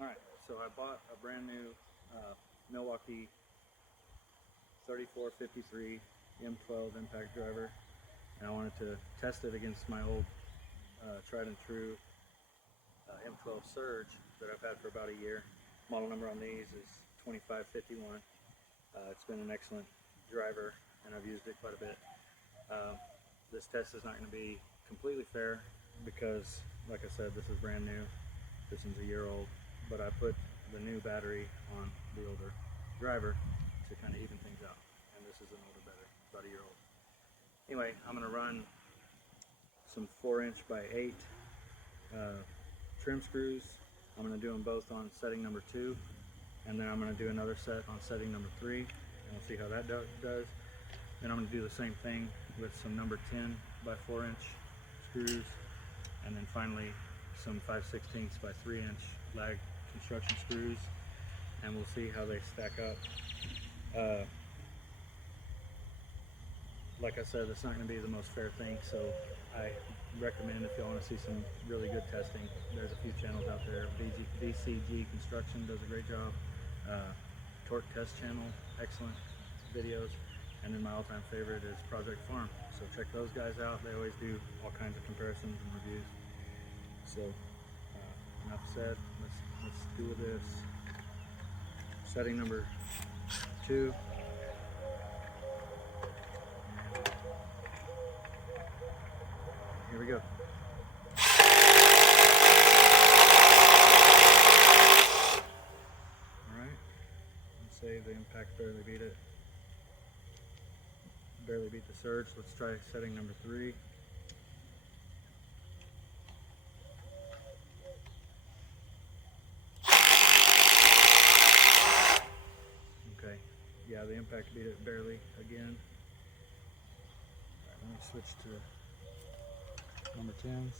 Alright, so I bought a brand new Milwaukee 3453 m12 impact driver, and I wanted to test it against my old tried and true m12 Surge that I've had for about a year. Model number on these is 2551. It's been an excellent driver and I've used it quite a bit. This test is not going to be completely fair because, like I said, this is brand new. This one's a year old, but I put the new battery on the older driver to kind of even things out, and this is an older battery, about a year old. Anyway, I'm going to run some 4" by 8 trim screws. I'm going to do them both on setting number 2, and then I'm going to do another set on setting number 3, and we'll see how that does. Then I'm going to do the same thing with some number 10 by 4" screws, and then finally some 5/16 by 3" lag construction screws, and we'll see how they stack up. Like I said, it's not going to be the most fair thing, so I recommend, if you want to see some really good testing, there's a few channels out there. VCG Construction does a great job. Torque Test Channel, excellent videos. And then my all-time favorite is Project Farm. So check those guys out. They always do all kinds of comparisons and reviews. So enough said. Let's do this. Setting number 2. Here we go. Alright, let's say the impact barely beat it. Barely beat the Surge. Let's try setting number 3. Okay, yeah, the impact beat it barely again. Alright, let me switch to number 10s.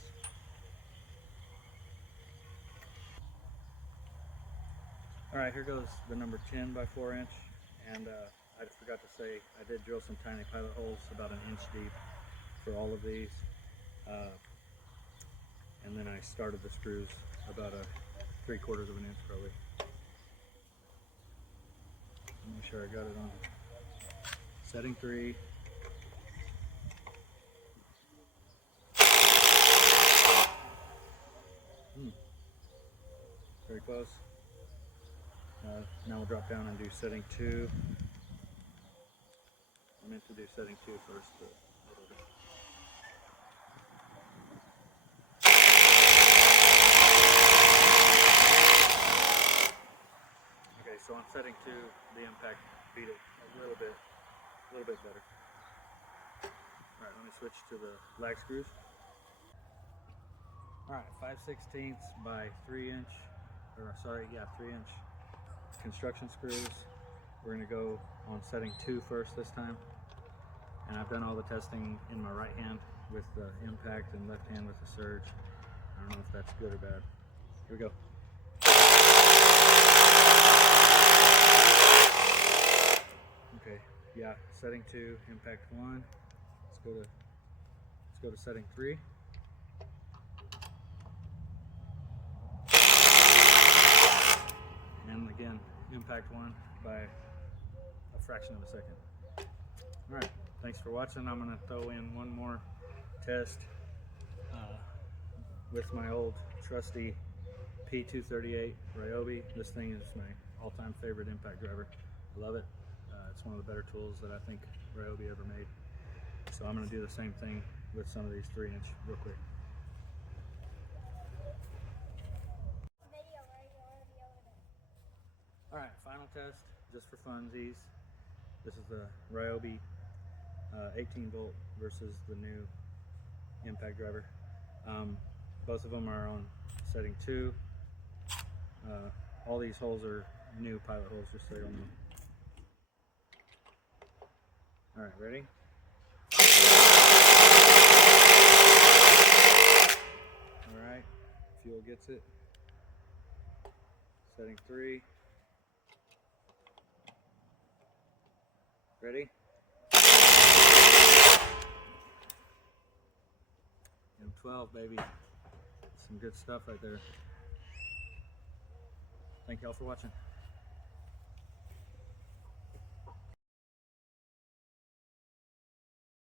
Alright, here goes the number 10 by 4", and I forgot to say, I did drill some tiny pilot holes about 1" deep for all of these, and then I started the screws about 3/4 of an inch probably. Make sure I got it on. Setting 3. Very close. Now we'll drop down and do setting 2. I meant to do setting 2 first, but whatever. Okay, so on setting 2, the impact beat it a little bit better. Alright, let me switch to the lag screws. Alright, 5/16 by 3", or sorry, yeah, 3" construction screws. We're going to go on setting 2 first this time. And I've done all the testing in my right hand with the impact and left hand with the Surge. I don't know if that's good or bad. Here we go. Okay, yeah, setting 2, impact 1. Let's go to setting 3. And again, impact 1 by a fraction of a second. Alright, thanks for watching. I'm going to throw in one more test with my old trusty P238 Ryobi. This thing is my all-time favorite impact driver. I love it. It's one of the better tools that I think Ryobi ever made. So I'm going to do the same thing with some of these 3" real quick. Alright, final test, just for funsies. This is the Ryobi 18-volt versus the new impact driver. Both of them are on setting 2. All these holes are new pilot holes, just so you know. Alright, ready? Alright, fuel gets it. Setting 3. Ready? M12, baby. Some good stuff right there. Thank you all for watching.